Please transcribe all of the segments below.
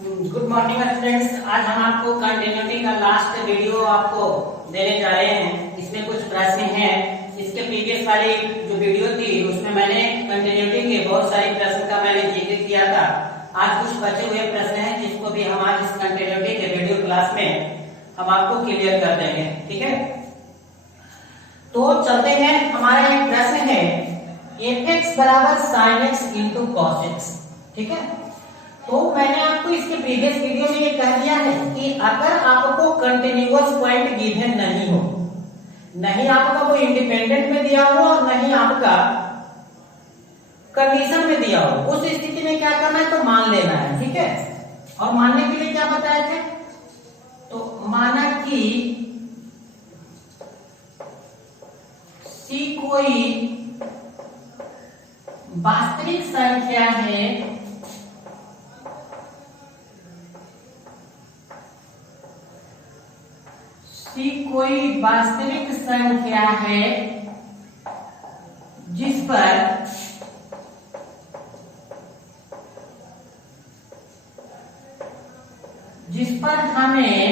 Good morning students. आज हम आपको कंटिन्यूटी का लास्ट वीडियो आपको देने जा रहे हैं। इसमें कुछ प्रश्न हैं। इसके प्रीवियस वाली जो वीडियो थी उसमें मैंने कंटिन्यूटी के बहुत सारे प्रश्न का मैंने जिक्र किया था। आज कुछ बचे हुए प्रश्न हैं जिसको भी हम आज इस कंटिन्यूटी के वीडियो क्लास में हम आपको क्लियर कर देंगे। ठीक है, तो चलते हैं। हमारा एक प्रश्न है f(x) बराबर sin x into cos x। ठीक है, तो मैंने आपको इसके प्रीवियस वीडियो में ये कह दिया है कि अगर आपको कंटिन्यूअस पॉइंट गिवन नहीं हो, नहीं आपका वो इंडिपेंडेंट में दिया हो और नहीं आपका कंडीशन में दिया हो, उस स्थिति में क्या करना है तो मान लेना है। ठीक है, और मानने के लिए क्या बताए थे, तो माना कि C कोई वास्तविक संख्या है C कोई वास्तविक संख्या है जिस पर हमें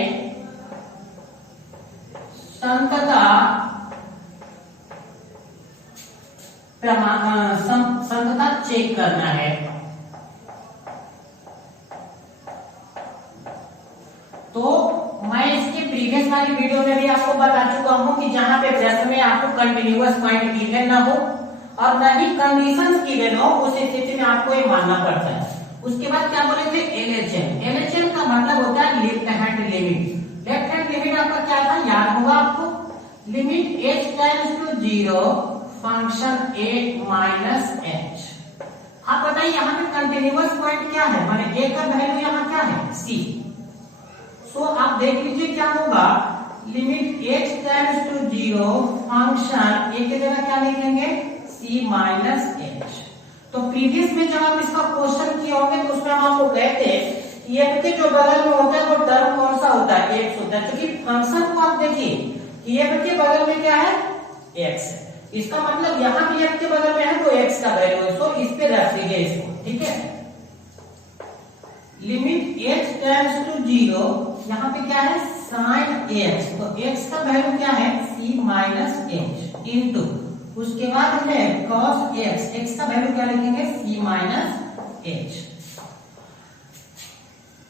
संतता चेक करना है। तो मैं इसके प्रीवियस वाली वीडियो में भी आपको बता चुका हूं कि जहां पे प्रश्न में आपको कंटिन्यूअस पॉइंट गिवन ना हो और न ही कंडीशंस गिवन हो, उस स्थिति में आपको ये मानना पड़ता है। उसके बाद क्या बोले थे, LHM। LHM का मतलब होता है left hand limit. Left hand limit आपका क्या था, याद होगा आपको, limit h tends to 0 function a minus h। आप बताइए यहाँ पे कंटिन्यूअस पॉइंट क्या है, माने a का वैल्यू यहाँ क्या है, c। सो आप देख लीजिए क्या होगा, limit h tends to 0 function a की जगह क्या लिखेंगे, c माइनस h। तो प्रीवियस में जब आप इसका क्वेश्चन किए होंगे तो उसमें हम आपको कहते हैं f के जो बगल में होता है वो टर्म कौन सा होता है, x होता है। क्योंकि फंक्शन को आप देखिए कि f के बगल में क्या है, x है। इसका मतलब यहाँ भी f के बगल में है तो x का वैल्यू है, सो इस पे रख दीजिए इसको। ठीक है, लिमिट h टेंड्स टू 0, यहाँ पे क्या है sin x, तो x का वैल्यू क्या है c माइनस h इंटू उसके बाद है cos x, x का वैल्यू क्या लिखेंगे c माइनस h।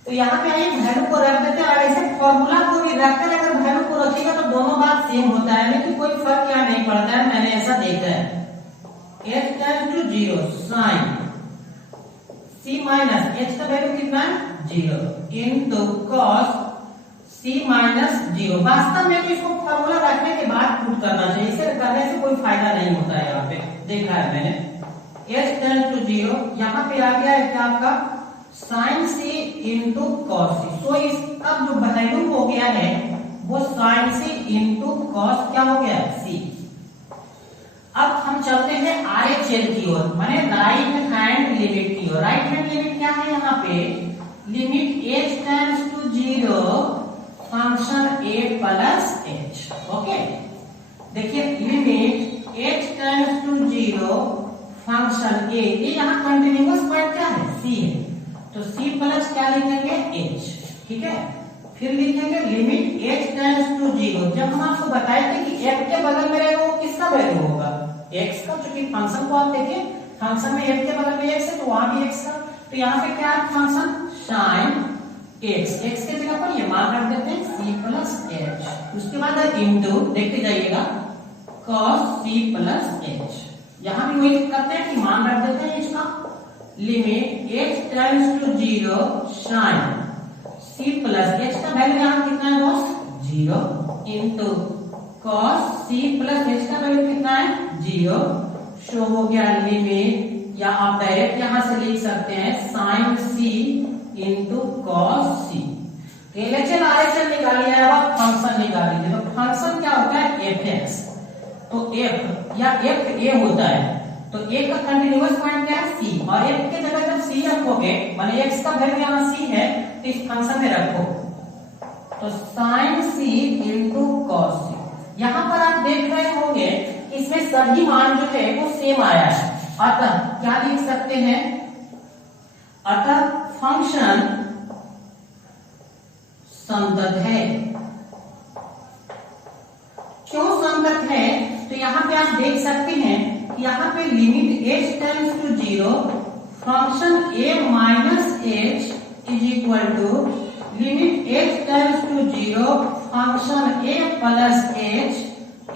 तो यहाँ पे आइए वैल्यू को रख देते हैं और ऐसे फॉर्मूला को भी रखकर अगर वैल्यू को रखिएगा तो दोनों बात सेम होता है, लेकिन कोई फर्क क्या नहीं पड़ता है, मैंने ऐसा देखा है। h tends to 0 sin c minus h का वैल्यू कितना है 0 इंटू cos c माइनस 0। वास्तव में तो इसको फॉर्मूला रखने के बाद पुट करना चाहिए, इसे करने से कोई फायदा नहीं होता है। यहाँ पे देखा है मैंने, h टेंड्स टू 0, यहाँ पे आ गया है क्या आपका sin c into cos c। सो इसका जो वैल्यू हो गया है वो sin c इंटू cos क्या हो गया c। अब हम चलते हैं RHL की ओर, माने राइट हैंड लिमिट की ओर। राइट हैंड लिमिट क्या है, यहाँ पे limit h tends to 0 function a plus h। Okay, देखिए limit h tends to 0 function a, ये यहाँ कंटिन्यूअस पॉइंट क्या है, c है, तो c प्लस क्या लिखेंगे h। ठीक है, फिर लिखेंगे लिमिट h टेंड्स टू 0। जब हम आपको बताए थे कि f के बगल में रहेगा वो किसका वैल्यू होगा, x का। चूंकि फंक्शन को आप देखिए, फंक्शन में f के बगल में x है तो वहां भी x का, तो यहाँ पे क्या है फंक्शन sin x, x के जगह पर ये मान रख देते हैं c प्लस h। उसके बाद इंटू देखते जाइएगा cos c प्लस h। यहाँ भी वही करते हैं कि मान रख देते हैं इसका, limit h tends to 0 sin c plus h का वैल्यू यहाँ कितना है दोस्त 0 into cos c plus h का वैल्यू कितना है 0। शो हो गया लिमिट, या आप डायरेक्ट यहाँ से लिख सकते हैं sin c into cos c। LHL RHL निकालिए, अब आप फंक्शन निकाल लीजिए। तो फंक्शन क्या होता है fx, तो f या f a होता है, तो a का कंटिन्यूअस पॉइंट क्या है c, और f के जगह जब c रखोगे माने x का वैल्यू यहाँ c है तो इस फंक्शन में रखो, तो sin c into cos c। यहाँ पर आप देख रहे होंगे इसमें सभी मान जो है वो सेम आया है, अतः क्या लिख सकते हैं, अतः फंक्शन संतत है। क्यों संतत है? तो यहाँ पे आप देख सकते हैं कि यहाँ पे limit h tends to 0 function a minus h is equal to limit h tends to 0 function a plus h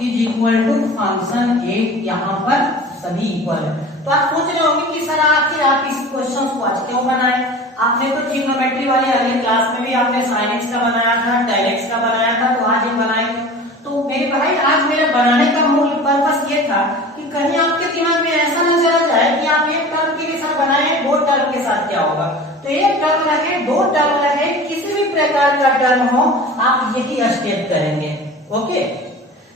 is equal to function a। यहाँ पर सभी इक्वल है। तो आप सोच रहे होंगे कि सर आखिर आप इस क्वेश्चन को आज क्यों बनाए? आपने तो ट्रिग्नोमेट्री वाले अगले क्लास में भी आपने sin x का बनाया था, tan x का बनाया था, तो आज ये बनाएंगे। तो मेरे भाई आज मेरे बनाने का मूल पर्पस ये था कि कहीं आपके दिमाग में ऐसा न चला जाए कि आप एक टर्म के साथ बनाए, दो टर्म के साथ क्या होगा। तो एक टर्म रहे, दो टर्म रहे, किसी भी प्रकार का टर्म हो, आप यही स्टेप करेंगे। ओके,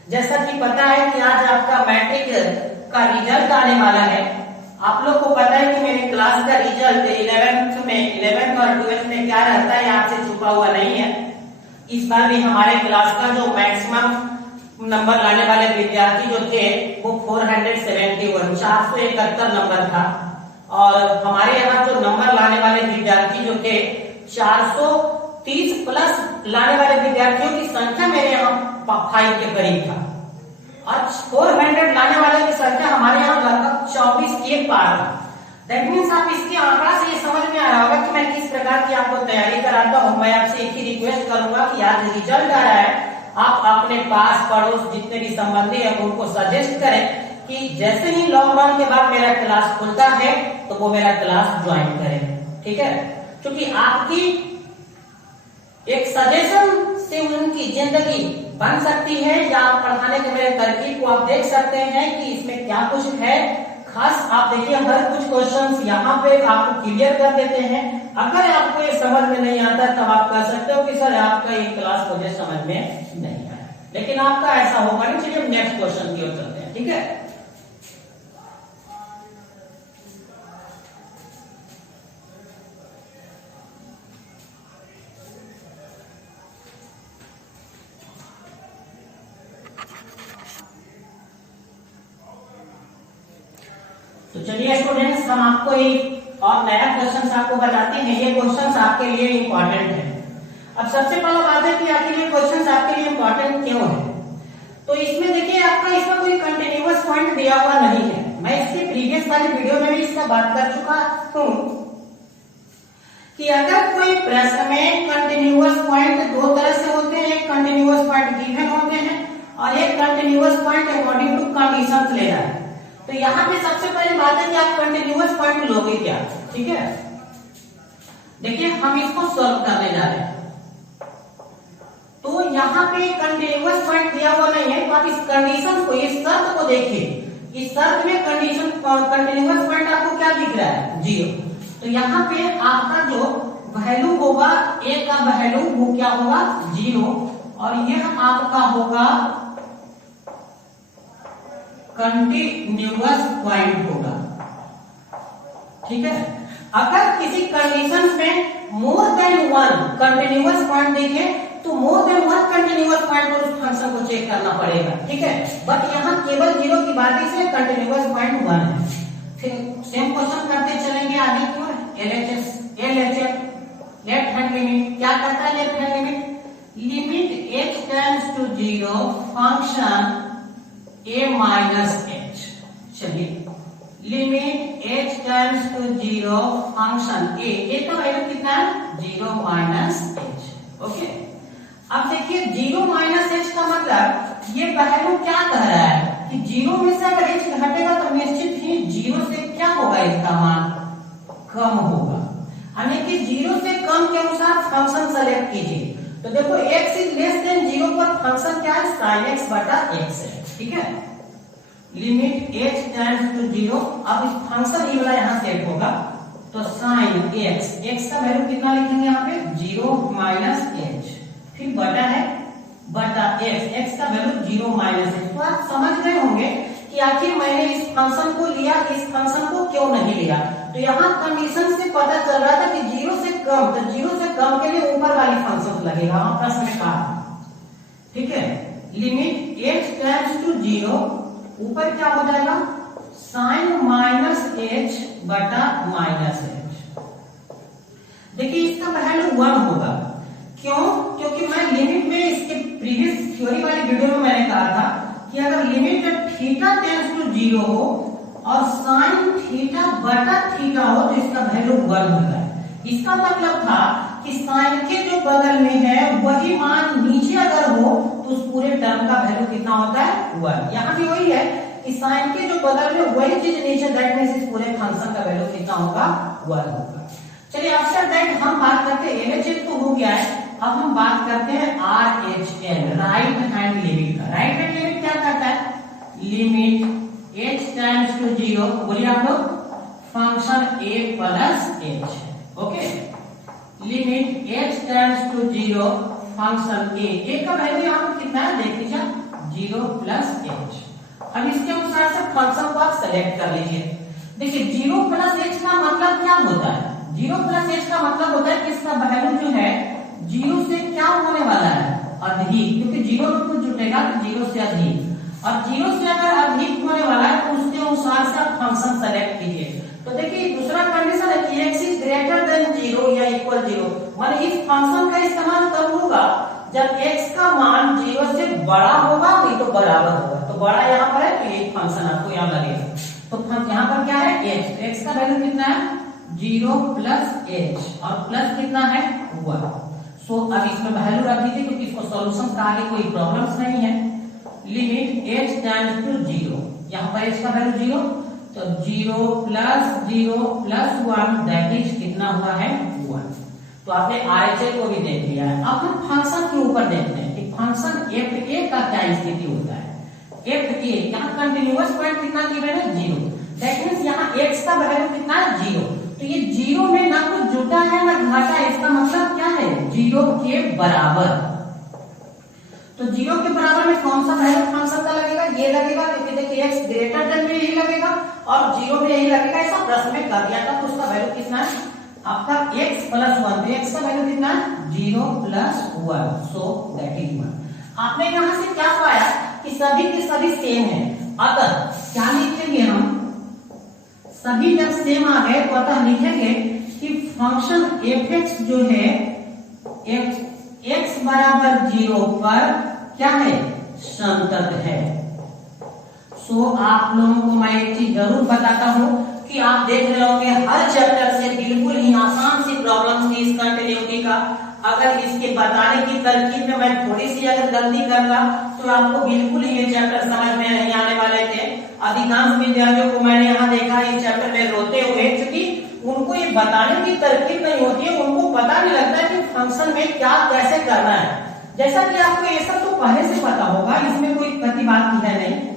जैसा कि पता है कि आज आपका मैट्रिक का रिजल्ट आने वाला है। आप लोग को पता है कि मेरे क्लास का रिजल्ट 11th और 12th में क्या रहता है, आपसे छुपा हुआ नहीं है। इस बार भी हमारे क्लास का जो मैक्सिमम नंबर लाने वाले विद्यार्थी जो थे वो 471 नंबर था, और हमारे यहाँ जो नंबर लाने वाले विद्यार्थी जो थे 430 प्लस लाने वाले विद्यार्थियों की संख्या मेरे यहाँ 5 के करीब था, और 400 लाने वाले की संख्या हमारे यहाँ लगभग 24 के पार था। दैट मीन्स आप इसके आंकड़ा से ये समझ में आ रहा होगा कि मैं किस प्रकार की आपको तैयारी कराता हूँ। मैं आपसे एक ही रिक्वेस्ट करूंगा कि आज रिजल्ट आ रहा है, आप अपने पास पड़ोस जितने भी संबंधी है उनको सजेस्ट करें कि जैसे ही लॉकडाउन के बाद मेरा क्लास खुलता है तो वो मेरा क्लास ज्वाइन करें। ठीक है, क्योंकि आपकी एक सजेशन से उनकी जिंदगी बन सकती है, या आप पढ़ाने के मेरे तरकीब को आप देख सकते हैं कि इसमें क्या कुछ है खास। आप देखिए हर कुछ क्वेश्चंस यहाँ पे आपको क्लियर कर देते हैं। अगर आपको ये समझ में नहीं आता तब आप कह सकते हो कि सर आपका ये क्लास मुझे समझ में नहीं आया, लेकिन आपका ऐसा होगा नहीं। चलिए नेक्स्ट क्वेश्चन की ओर चलते हैं। ठीक है, तो चलिए स्टूडेंट्स हम आपको एक और नया क्वेश्चन आपको बताते हैं। ये क्वेश्चन आपके लिए इंपॉर्टेंट है। अब सबसे पहला बात है कि आखिर ये क्वेश्चन आपके लिए इंपॉर्टेंट क्यों है। तो इसमें देखिए आपका इसमें कोई कंटिन्यूअस पॉइंट दिया हुआ नहीं है। मैं इसके प्रीवियस वाली वीडियो में भी इसका बात कर चुका हूं कि अगर कोई प्रश्न में कंटिन्यूअस पॉइंट दो तरह से होते हैं, एक कंटिन्यूअस पॉइंट गिवन होते हैं और एक continuous point according to conditions लेना है। तो यहाँ पे सबसे पहली बात है कि आप कंटिन्यूअस पॉइंट लोगे क्या। ठीक है, देखिए हम इसको सॉल्व करने जा रहे हैं। तो यहाँ पे कंटिन्यूअस पॉइंट दिया हुआ नहीं है, तो आप इस कंडीशन को, इस शर्त को देखिए। इस शर्त में कंडीशन कंटिन्यूअस पॉइंट आपको क्या दिख रहा है, 0। तो यहाँ पे आपका जो वैल्यू होगा, ए का वैल्यू वो क्या होगा, 0, और यह आपका होगा कंटिन्यूअस पॉइंट होगा। ठीक है, अगर किसी कंडीशन में मोर देन 1 कंटिन्यूअस पॉइंट देखे तो मोर देन 1 कंटिन्यूअस पॉइंट पर उस फंक्शन को चेक करना पड़ेगा। ठीक है, बट यहाँ केवल 0 की बात से कंटिन्यूअस पॉइंट 1 है। फिर सेम क्वेश्चन करते चलेंगे आगे की ओर। LHS लेफ्ट हैंड लिमिट क्या करता है, left hand limit h tends to 0 function a minus h। चलिए, limit h tends to 0 function a का वैल्यू कितना है, 0 माइनस h। ओके, अब देखिए 0 माइनस h का मतलब ये वैल्यू क्या कह रहा है कि 0 में से अगर h घटेगा तो निश्चित ही 0 से क्या होगा, इसका मान कम होगा। यानी कि 0 से कम के अनुसार फंक्शन सेलेक्ट कीजिए। तो देखो x इज लेस देन 0 पर फंक्शन क्या है, sin x बटा x है। ठीक है, लिमिट h टेंड्स टू 0। अब इस फंक्शन ये वाला यहाँ सेट होगा, तो sin x का वैल्यू कितना लिखेंगे यहाँ पे, 0 माइनस h, फिर बटा है बटा x का वैल्यू 0 माइनस h। तो आप समझ रहे होंगे कि आखिर मैंने इस फंक्शन को लिया, इस फंक्शन को क्यों नहीं लिया। तो यहाँ कंडीशन से पता चल रहा था कि 0 से कम, तो 0 से कम के लिए ऊपर वाली फंक्शन लगेगा, प्रश्न में कहा। ठीक है, लिमिट h टेंड्स टू 0, ऊपर क्या हो जाएगा, sin माइनस h बटा माइनस h। देखिए इसका वैल्यू 1 होगा, क्यों, क्योंकि मैं लिमिट में इसके प्रीवियस थ्योरी वाली वीडियो में मैंने कहा था कि अगर लिमिट थीटा टेंड्स टू 0 हो और साइन थीटा बटा थीटा हो तो इसका वैल्यू 1 होता है। इसका मतलब था कि साइन के जो बगल में है वही मान नीचे अगर हो तो उस पूरे टर्म का वैल्यू कितना होता है 1। यहाँ भी वही है कि साइन के जो बगल में वही चीज नीचे, दैट मींस इस पूरे फंक्शन का वैल्यू कितना होगा 1 होगा। चलिए आफ्टर दैट हम बात करते हैं एलएचएस तो हो गया है, अब हम बात करते हैं आरएचएल, राइट हैंड लिमिट का। राइट हैंड लिमिट क्या कहता है? लिमिट h टाइम्स टू 0, बोलिए आप लोग, function a plus h, okay, limit h times to 0 function a का वैल्यू यहाँ पर कितना है देख लीजिए, 0 प्लस h। अब इसके अनुसार से फंक्शन को आप सेलेक्ट कर लीजिए। देखिए 0 प्लस h का मतलब क्या होता है? 0 प्लस h का मतलब होता है कि इसका वैल्यू जो है 0 से क्या होने वाला है, अधिक, क्योंकि 0 में कुछ जुटेगा तो 0 से अधिक, और 0 से अगर अधिक होने वाला है तो उसके अनुसार से आप फंक्शन सेलेक्ट कीजिए। तो देखिए दूसरा कंडीशन है कि x इज ग्रेटर देन 0 या इक्वल 0, माने इस फंक्शन का इस्तेमाल तब होगा जब x का मान 0 से बड़ा होगा नहीं तो बराबर होगा। तो बड़ा यहाँ पर है तो ये फंक्शन आपको यहाँ लगेगा। तो यहाँ पर क्या है x का वैल्यू कितना है 0 प्लस h और प्लस कितना है 1। सो अब इसमें वैल्यू रख दीजिए क्योंकि इसको सॉल्यूशन का आगे कोई प्रॉब्लम्स नहीं है। लिमिट h टेंड्स टू 0, यहाँ पर h का वैल्यू 0, तो 0 प्लस 1 दैट इज कितना हुआ है 1। तो आपने आरएचएल को भी देख लिया है। अब हम फंक्शन के ऊपर देखते हैं कि फंक्शन f(a) का क्या स्थिति होता है। f(a) यहाँ कंटिन्यूअस पॉइंट कितना गिवन है 0, दैट मींस यहाँ x का वैल्यू कितना है 0, तो ये 0 में ना कुछ जुटा है ना घटा, इसका मतलब क्या है 0 के बराबर। तो 0 के बराबर में कौन सा वैल्यू फंक्शन का लगेगा, ये लगेगा, क्योंकि देखिए x ग्रेटर देन में यही लगेगा और 0 में यही लगेगा। ऐसा प्रश्न में कर दिया था तो उसका वैल्यू कितना है आपका x प्लस 1, तो x का वैल्यू कितना है 0 प्लस 1, सो दैट इज 1। आपने यहां से क्या पाया कि सभी के सभी सेम है, अतः क्या लिखेंगे हम, सभी जब सेम आ गए तो अतः लिखेंगे कि फंक्शन f(x) जो है x बराबर 0 पर क्या है संतत है। सो आप लोगों को मैं एक चीज जरूर बताता हूं कि आप देख रहे होंगे हर चैप्टर से बिल्कुल ही आसान सी प्रॉब्लम थी इस कंटिन्यूटी का। अगर इसके बताने की तरकीब में मैं थोड़ी सी अगर गलती करता तो आपको बिल्कुल ही ये चैप्टर समझ में नहीं आने वाले थे। अधिकांश विद्यार्थियों को मैंने यहाँ देखा इस चैप्टर में रोते हुए, क्योंकि उनको ये बताने की तरकीब नहीं होती है, उनको पता नहीं लगता है कि फंक्शन में क्या कैसे करना है। जैसा कि आपको ये सब तो पहले से पता होगा, इसमें कोई कति बात की है नहीं।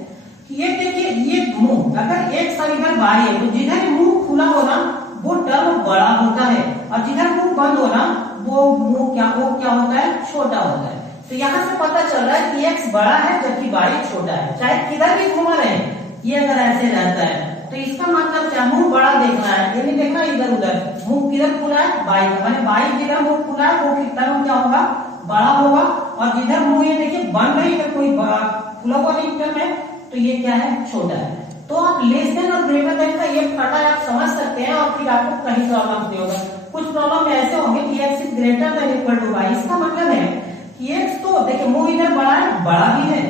ये देखिए ये मुंह अगर एक साइड बारी है तो जिधर मुंह खुला हो ना वो टर्म बड़ा होता है और जिधर मुंह बंद हो ना वो मुंह क्या होता है छोटा होता है। तो यहाँ से पता चल रहा है कि x बड़ा है जबकि बारी छोटा है, चाहे किधर भी घुमा रहे ये अगर ऐसे रहता है तो इसका मतलब क्या, मुंह बड़ा देखना है, ये नहीं देखना इधर उधर। मुंह किधर खुला है बाई का, माने बाई जिधर मुंह खुला है वो टर्म क्या होगा बड़ा होगा, और जिधर मुंह ये देखिए बंद है इधर कोई खुला हुआ नहीं टर्म है तो ये क्या है छोटा है। तो आप लेस देन और ग्रेटर देन का ये फटा आप समझ सकते हैं और फिर आपको कहीं प्रॉब्लम नहीं होगा। कुछ प्रॉब्लम ऐसे होंगे कि x is greater than equal to y, इसका मतलब है कि x तो देखिए मुंह इधर बड़ा है, बड़ा भी है,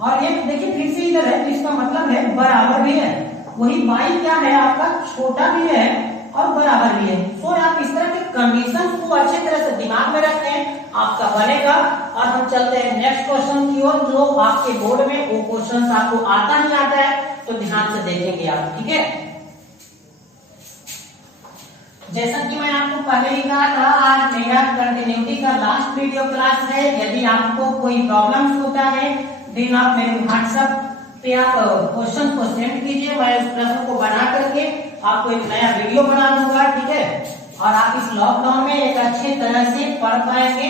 और एक देखिए फिर से इधर है तो इसका मतलब है बराबर भी है। वही y क्या है आपका छोटा भी है और बराबर भी है। तो आप इस तरह के कंडीशन को अच्छी तरह से दिमाग में रखें, आपका बनेगा। और हम चलते हैं नेक्स्ट क्वेश्चन की ओर, जो आपके बोर्ड में वो क्वेश्चन आपको आता नहीं आता है तो ध्यान से देखेंगे आप, ठीक है। जैसा कि मैं आपको पहले ही कहा था, आज मेरा कंटिन्यूटी का लास्ट वीडियो क्लास है। यदि आपको कोई प्रॉब्लम्स होता है देन आप मेरे व्हाट्सएप पे आप क्वेश्चन को सेंड कीजिए, मैं उस प्रश्न को बना करके आपको एक नया वीडियो बना दूंगा, ठीक है। और आप इस लॉकडाउन में एक अच्छी तरह से पढ़ पाएंगे।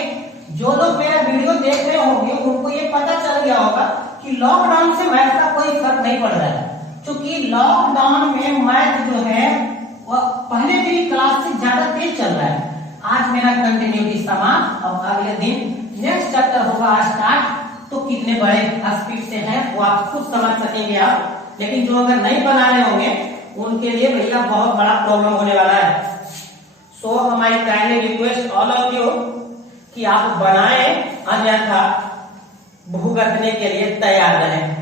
जो लोग मेरा वीडियो देख रहे होंगे उनको ये पता चल गया होगा कि लॉकडाउन से मैथ का कोई फर्क नहीं पड़ रहा है, क्योंकि लॉकडाउन में मैथ जो है वह पहले मेरी क्लास से ज्यादा तेज चल रहा है। आज मेरा कंटिन्यूटी समाप्त, अब अगले दिन नेक्स्ट चैप्टर होगा स्टार्ट, तो कितने बड़े स्पीड से है वो आप खुद समझ सकेंगे आप। लेकिन जो अगर नहीं बना रहे होंगे उनके लिए भैया बहुत बड़ा प्रॉब्लम होने वाला है। सो हमारी kindly request all of you कि आप बनाएं, अन्यथा भुगतने के लिए तैयार रहें।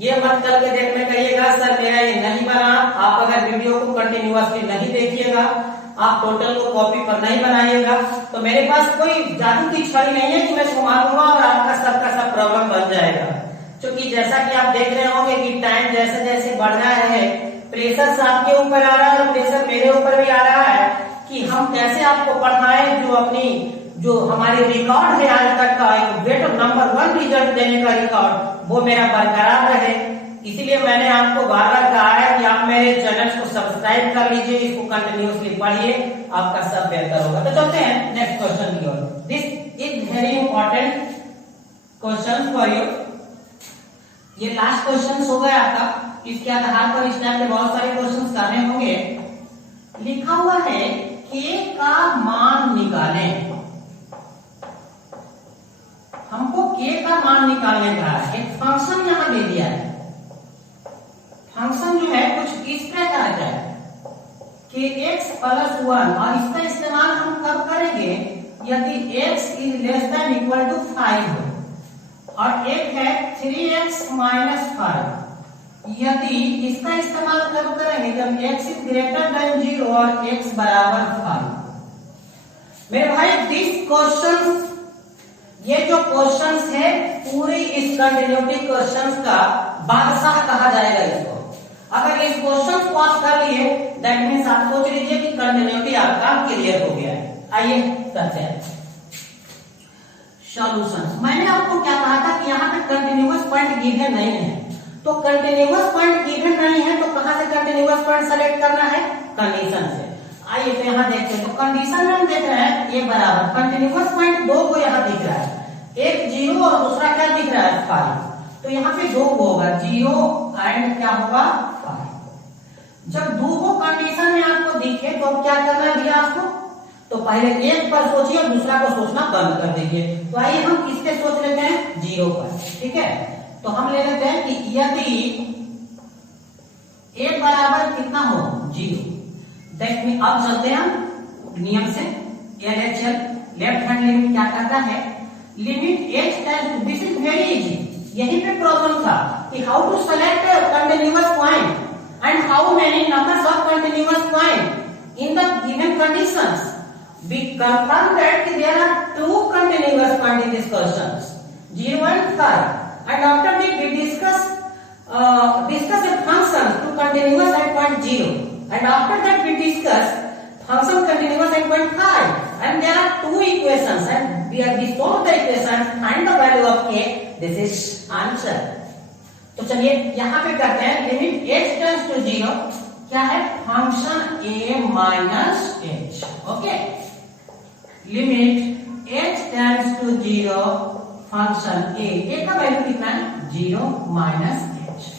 ये मत करके देखने कहिएगा सर मेरा ये नहीं बना। आप अगर वीडियो को कंटिन्यूअसली नहीं देखिएगा, आप टोटल को कॉपी पर नहीं बनाइएगा, तो मेरे पास कोई जादू की छड़ी नहीं है कि मैं घुमा दूंगा और आपका सबका सब प्रॉब्लम बन जाएगा। क्योंकि जैसा कि आप देख रहे होंगे कि टाइम जैसे जैसे बढ़ रहा है, प्रेशर आपके ऊपर आ रहा है और प्रेशर मेरे ऊपर भी आ रहा है कि हम कैसे आपको पढ़ाएं, जो हमारे रिकॉर्ड है आज तक का एक बेटर नंबर 1 रिजल्ट देने का रिकॉर्ड, वो मेरा बरकरार रहे। इसीलिए मैंने आपको बार बार कहा है कि आप मेरे चैनल को सब्सक्राइब कर लीजिए, इसको कंटिन्यूअसली पढ़िए, आपका सब बेहतर होगा। तो चलते हैं नेक्स्ट क्वेश्चन की ओर। This is very important question for you. ये लास्ट क्वेश्चन हो गया आपका। इसके आधार पर इस टाइम पे बहुत सारे क्वेश्चन करने होंगे। लिखा हुआ है k का मान निकालें। हमको k का मान निकालने का है। एक फंक्शन यहां दे दिया है। फंक्शन जो है कुछ इस प्रकार का है कि x + 1, और इसका इस्तेमाल हम कब करेंगे, यदि x is less than equal to 5 हो, और एक है 3x - 5। यदि इसका इस्तेमाल कब करेंगे, जब x इज ग्रेटर देन 0 और x बराबर 5। मेरे भाई दिस क्वेश्चन, ये जो क्वेश्चंस है पूरी इस कंटिन्यूटी क्वेश्चंस का बादशाह कहा जाएगा इसको। अगर इस क्वेश्चन को आप कर लिए, दैट मींस आप सोच लीजिए कि कंटिन्यूटी आपका क्लियर हो गया है। आइए करते हैं सॉल्यूशंस। मैंने आपको क्या कहा था कि यहाँ पे कंटिन्यूअस पॉइंट गिवन नहीं है, तो कंटिन्यूअस पॉइंट गिवन नहीं है तो कहां से कंटिन्यूअस पॉइंट सेलेक्ट करना है, कंडीशन से। आइए तो यहाँ देखते हैं। तो कंडीशन में हम देख रहे हैं a बराबर कंटिन्यूअस पॉइंट 2 को यहाँ दिख रहा है, एक 0 और दूसरा क्या दिख रहा है 5। तो यहाँ पे 2 को होगा 0 एंड क्या होगा 5। जब 2 को कंडीशन में आपको दिखे तो अब क्या करना है भैया आपको, तो पहले एक पर सोचिए, दूसरा को सोचना बंद कर दीजिए। तो आइए हम किस पे सोच लेते हैं, 0 पर। ठीक है, तो हम ले लेते हैं कि यदि a बराबर कितना हो 0, दैट मीन अब चलते हैं हम नियम से। LHL लेफ्ट हैंड लिमिट क्या कहता है, limit h tends to, this is very easy. यहीं पे प्रॉब्लम था कि how to select continuous point and how many numbers of continuous point in the given conditions. We confirm that there are 2 continuous points in this questions, 0 and 5. And after that we discuss a function to continuous at point 0, and after that we discuss function continuous at point 5. And there are 2 equations, and we solve the equation, find the value of k. This is answer. तो चलिए यहाँ पे करते हैं, limit h tends to 0 क्या है, function a minus h। Okay, limit h tends to 0 function a का value कितना है 0 माइनस h।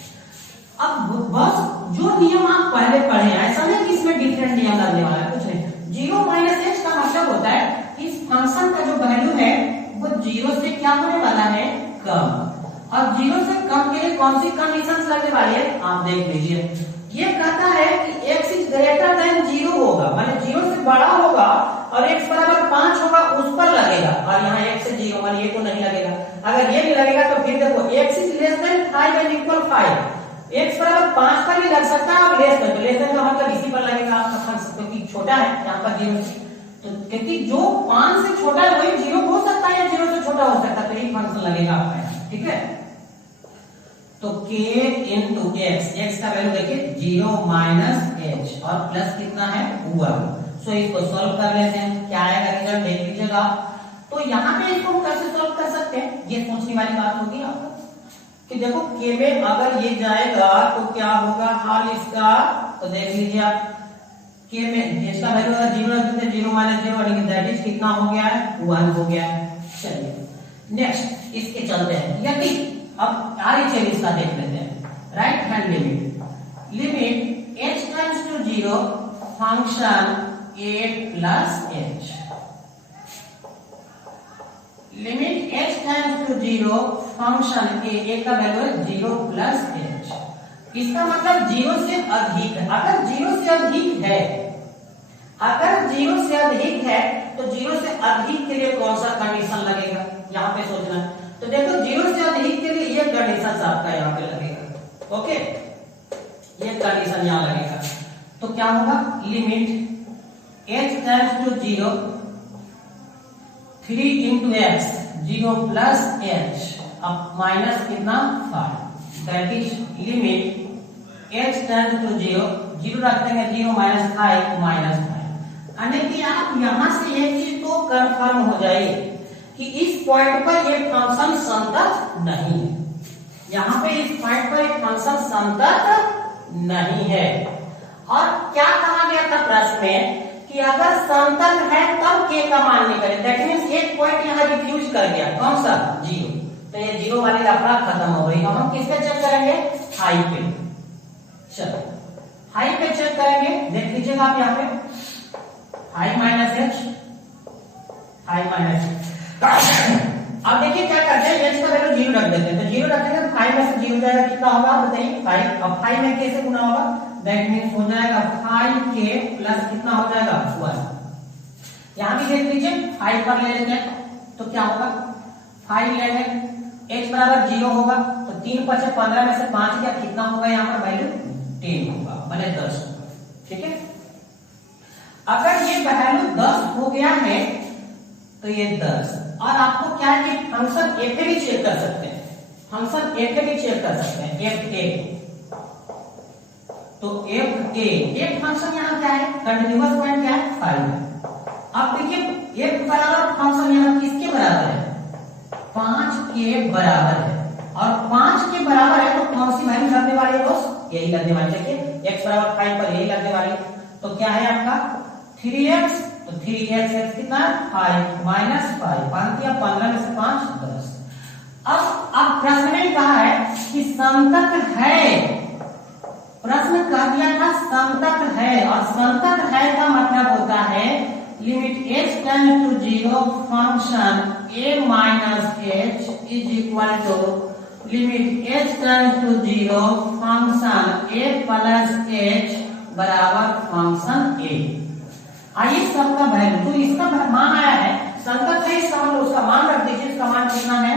अब बस जो नियम आप पहले पढ़े हैं, ऐसा नहीं कि इसमें डिफरेंट नियम लगने वाला है, कुछ नहीं। 0 माइनस h का मतलब होता है कि इस फंक्शन का जो वैल्यू है वो 0 से क्या होने वाला है, कम। और 0 से कम के लिए कौन सी कंडीशंस लगने वाली है, आप देख लीजिए। ये कहता है कि x इज ग्रेटर देन 0 होगा, माने 0 से बड़ा होगा और x बराबर 5 होगा, उस पर लगेगा। और यहाँ x से 0 माने ये को नहीं लगेगा। अगर ये नहीं लगेगा तो फिर देखो x is less then 5 and equal 5, x बराबर 5 पर भी लग सकता है, और लेस देन का मतलब इसी पर लगेगा आपका फंक्शन, क्योंकि छोटा है यहाँ पर 0 से। तो क्योंकि जो 5 से छोटा है वही 0 हो सकता है या 0 से छोटा हो सकता है, तो यही फंक्शन लगेगा आपका। ठीक है, तो k इंटू x का वैल्यू देखिए 0 माइनस h और प्लस कितना है 1। सो इसको सॉल्व कर लेते हैं, क्या आएगा रिजल्ट देख लीजिएगा। तो यहाँ पे इसको कैसे सॉल्व कर सकते हैं, ये सोचने वाली बात होगी आपको कि देखो k में अगर ये जाएगा तो क्या होगा हाल इसका, तो देख लीजिए आप k में इसका वैल्यू अगर 0 रखते हैं 0 माइनस 0 दैट इज कितना हो गया है 1 हो गया है। चलिए नेक्स्ट इसके चलते हैं। यदि अब आगे चलिए इसका देख लेते हैं, right hand limit h tends to 0 function a plus h, limit h tends to 0 function a का वैल्यू है 0 प्लस h। इसका मतलब 0 से अधिक है। अगर 0 से अधिक है तो 0 से अधिक के लिए कौन सा कंडीशन लगेगा, यहाँ पे सोचना। तो देखो 0 से अधिक के लिए ये कंडीशन आपका यहाँ पे लगेगा। ओके, ये कंडीशन यहाँ लगेगा। तो क्या होगा, limit h tends to 0 3 into x 0 plus h अब माइनस कितना 5, that is limit h tends to 0 0 रख देंगे 0 माइनस 5 माइनस 5। यानी कि आप यहां से एक चीज तो कंफर्म हो जाए कि इस पॉइंट पर ये फंक्शन संतत नहीं है, यहाँ पे इस पॉइंट पर एक फंक्शन संतत नहीं है। और क्या कहा गया था प्रश्न में कि अगर संतत है तब के का मान निकले, दैट मींस एक पॉइंट यहाँ रिफ्यूज कर गया, कौन सा 0, तो ये 0 वाली लफड़ा खत्म हो गई। हम किससे चेक करेंगे, हाई पे। चलो हाई पे चेक करेंगे, देख लीजिएगा आप यहाँ पे high minus h, high minus अब देखिए क्या करते हैं, h का वैल्यू 0 रख देते हैं, तो 0 रखेंगे तो 5 में से 0 जाएगा, कितना होगा बताइए 5। अब 5 में कैसे गुना होगा, दैट मींस हो जाएगा 5k प्लस कितना हो जाएगा 1। यहाँ भी देख लीजिए 5 पर ले लेते हैं तो क्या होगा 5 लेंगे, h बराबर 0 होगा तो 3 5 15 में से 5 क्या कितना होगा, यहाँ पर वैल्यू 10 होगा, भले 10 होगा। ठीक है, अगर ये वैल्यू 10 हो गया है तो ये 10, और आपको क्या है कि फंक्शन f भी चेक कर सकते हैं, फंक्शन f भी चेक कर सकते हैं, f तो एक फंक्शन यहाँ क्या है, कंटीन्यूअस पॉइंट क्या है 5 है। अब देखिए f बराबर फंक्शन यहाँ किसके बराबर है, 5 के बराबर है, और 5 के बराबर है तो कौन सी वैल्यू लगने वाली है दोस्त, यही लगने वाली। देखिए x बराबर 5 पर यही लगने वाली, तो क्या है आपका 3x, तो 3x कितना 5 माइनस 5 15 में से 5 10। अब प्रश्न में कहा है कि संतत है, प्रश्न कह दिया था संतत है, और संतत है का मतलब होता है limit h tends to 0 function a minus h is equal to limit h tends to 0 function a plus h बराबर फंक्शन a। आइए सबका वैल्यू, तो इसका मान आया है संतत है, इसका मान उसका मान रख दीजिए, इसका मान कितना है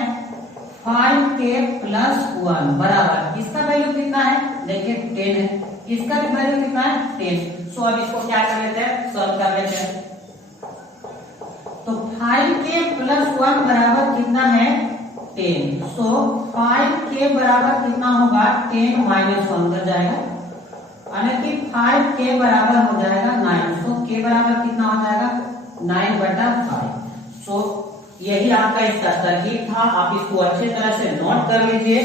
5k प्लस 1 बराबर, इसका वैल्यू कितना है देखिए 10 है, इसका भी वैल्यू कितना है 10। सो अब इसको क्या कर लेते हैं, सॉल्व कर लेते हैं। तो 5k प्लस 1 बराबर कितना है 10, सो 5k बराबर कितना होगा 10 माइनस 1 कर जाएगा, यानी कि 5k बराबर हो जाएगा 9, सो k बराबर कितना हो जाएगा 9/5। सो यही आपका इसका तरकीब था, आप इसको अच्छे तरह से नोट कर लीजिए,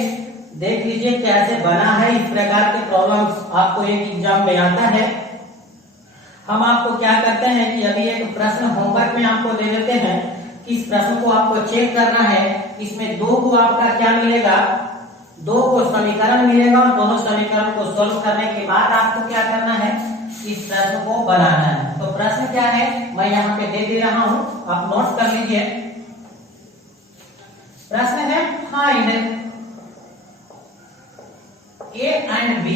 देख लीजिए कैसे बना है। इस प्रकार के प्रॉब्लम्स आपको एक एग्जाम में आता है। हम आपको क्या करते हैं कि अभी एक प्रश्न होमवर्क में आपको दे देते हैं कि इस प्रश्न को आपको चेक करना है, इसमें 2 को आपका क्या मिलेगा, 2 को समीकरण मिलेगा, और दोनों समीकरण को सोल्व करने के बाद आपको क्या करना है, इस प्रश्न को बनाना है। तो प्रश्न क्या है मैं यहाँ पे दे दे रहा हूँ, आप नोट कर लीजिए। प्रश्न है फाइंड a एंड b,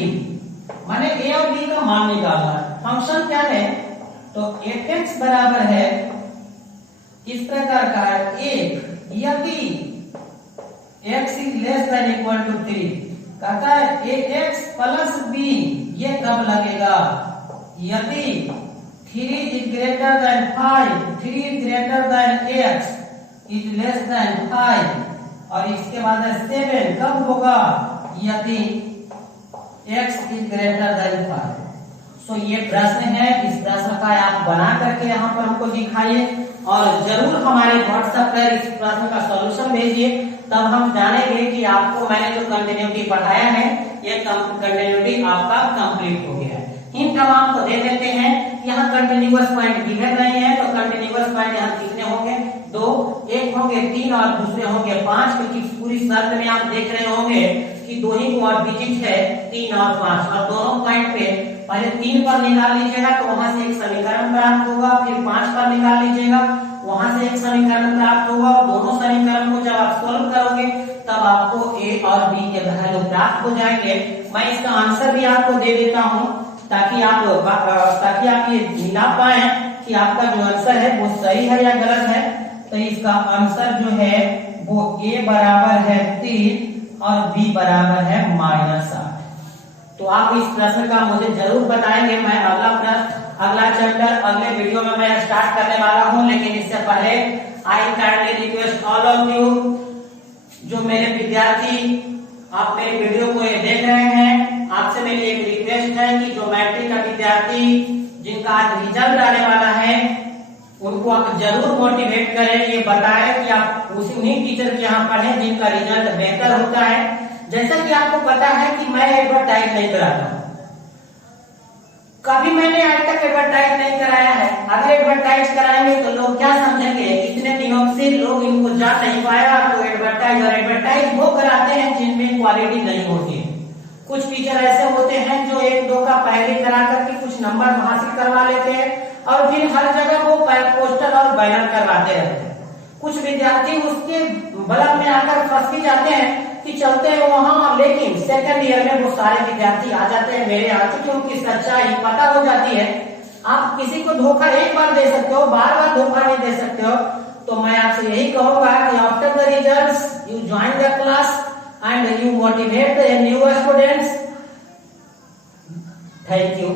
माने a और b का मान निकालना है। फंक्शन क्या है, तो fx बराबर है इस प्रकार का एक, यदि x is less than equal to 3, कहता है ax प्लस b, ये कब लगेगा, यदि 3 is greater then 5, 3 is greater then x is less then 5, और इसके बाद 7 कब होगा, यदि x इज ग्रेटर देन 5। सो ये प्रश्न है, इस प्रश्न का आप बना करके यहाँ पर हमको दिखाइए, और जरूर हमारे व्हाट्सएप पर इस प्रश्न का सॉल्यूशन भेजिए, तब हम जानेंगे कि आपको मैंने जो कंटिन्यूटी पढ़ाया है ये कंटिन्यूटी आपका कंप्लीट हो गया है। हिंट हम आपको दे देते हैं, यहाँ कंटिन्यूअस पॉइंट गिवन नहीं है, तो कंटिन्यूअस पॉइंट यहाँ कितने होंगे 2, एक होंगे 3 और दूसरे होंगे 5, क्योंकि पूरी शर्त में आप देख रहे होंगे कि 2 ही कोऑर्डिनेट है 3 और 5, और दोनों पॉइंट पे पहले 3 पर निकाल लीजिएगा तो वहां से एक समीकरण प्राप्त होगा, फिर 5 पर निकाल लीजिएगा वहां से एक समीकरण प्राप्त होगा, और दोनों समीकरण को जब आप सोल्व करोगे तब आपको a और b के वैल्यू प्राप्त हो जाएंगे। मैं इसका आंसर भी आपको दे देता हूं ताकि आप ये मिला पाए कि आपका जो आंसर है वो सही है या गलत है। तो इसका आंसर जो है वो ए बराबर है 3 और बी बराबर है -8। तो आप इस प्रश्न का मुझे जरूर बताएंगे। मैं अगला चैप्टर अगले वीडियो में मैं स्टार्ट करने वाला हूं, लेकिन इससे पहले आई kindly request all of you, जो मेरे विद्यार्थी आप मेरे वीडियो को ये देख रहे हैं, आपसे मेरी एक रिक्वेस्ट है कि जो मैट्रिक का विद्यार्थी जिनका आज रिजल्ट आने वाला है उनको आप जरूर मोटिवेट करें, ये बताएं कि आप उन्हीं टीचर के यहाँ पढ़ें जिनका रिजल्ट बेहतर होता है। जैसा कि आपको पता है कि मैं एडवर्टाइज नहीं कराता हूँ, कभी मैंने आज तक एडवर्टाइज नहीं कराया है। अगर एडवर्टाइज कराएंगे तो लोग क्या समझेंगे, इतने दिनों से लोग इनको जा नहीं पाया तो एडवर्टाइज वो कराते हैं जिनमें क्वालिटी नहीं होती। कुछ टीचर ऐसे होते हैं जो 1-2 का पहले करा करके कुछ नंबर हासिल करवा लेते हैं और फिर हर जगह वो पोस्टर और बैनर करवाते रहते हैं। कुछ विद्यार्थी उसके बलब में आकर फंस भी जाते हैं कि चलते हैं वहां, लेकिन सेकंड ईयर में वो सारे विद्यार्थी आ जाते हैं मेरे यहाँ, क्योंकि उनकी सच्चाई पता हो जाती है। आप किसी को धोखा एक बार दे सकते हो, बार-बार धोखा नहीं दे सकते हो। तो मैं आपसे यही कहूंगा कि after the results you join the class and you motivate the new students. Thank you.